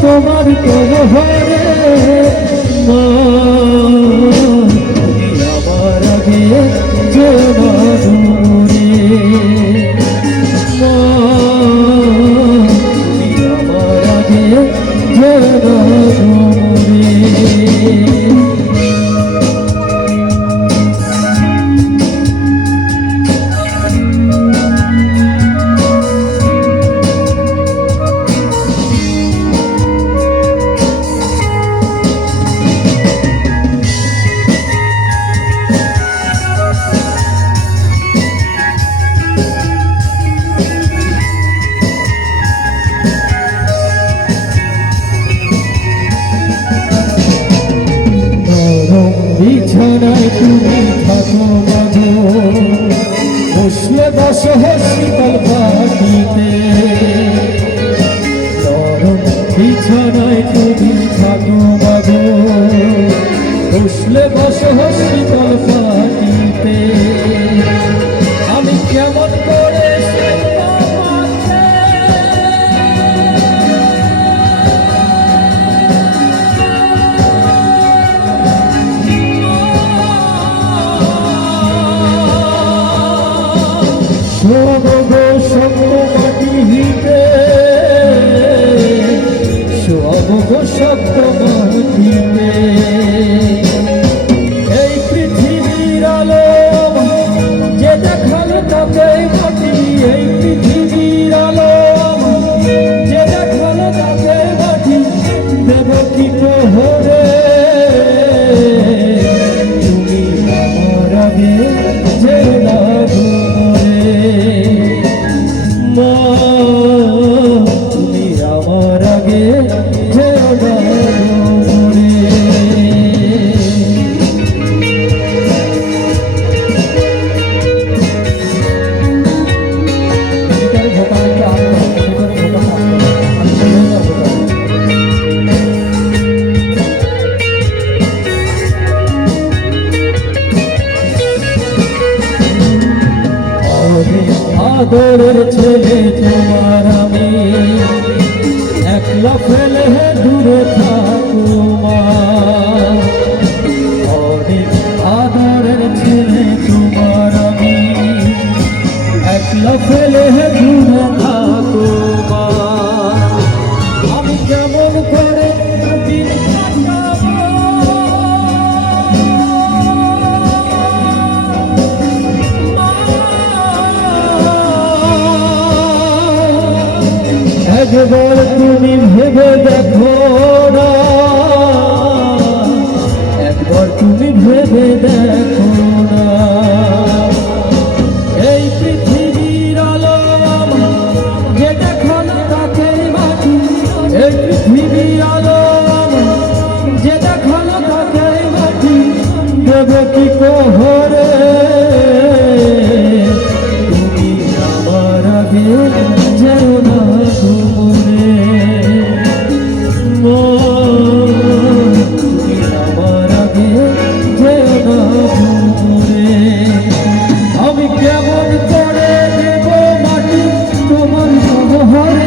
তোমার কোমরে মা বিছানায় তুমি থাকো মাগো বসলে বসো শীতল পাখিতে। বিছানায় তুমি থাকো মাগো বসলে বসো সোনব সত্য আদরের ছেলে তোমার আমি। একলা ফেলে দূরে থাকো মা। অনেক আদরের ছেলে তোমার আমি। একলা ফেলে দূরে থাকো একবার তুমি ভেবে দেখো একবার তুমি ভেবে দেখো এই পৃথিবীর আলো যে দেখো না তাকে মাটি এই পৃথিবীর আলো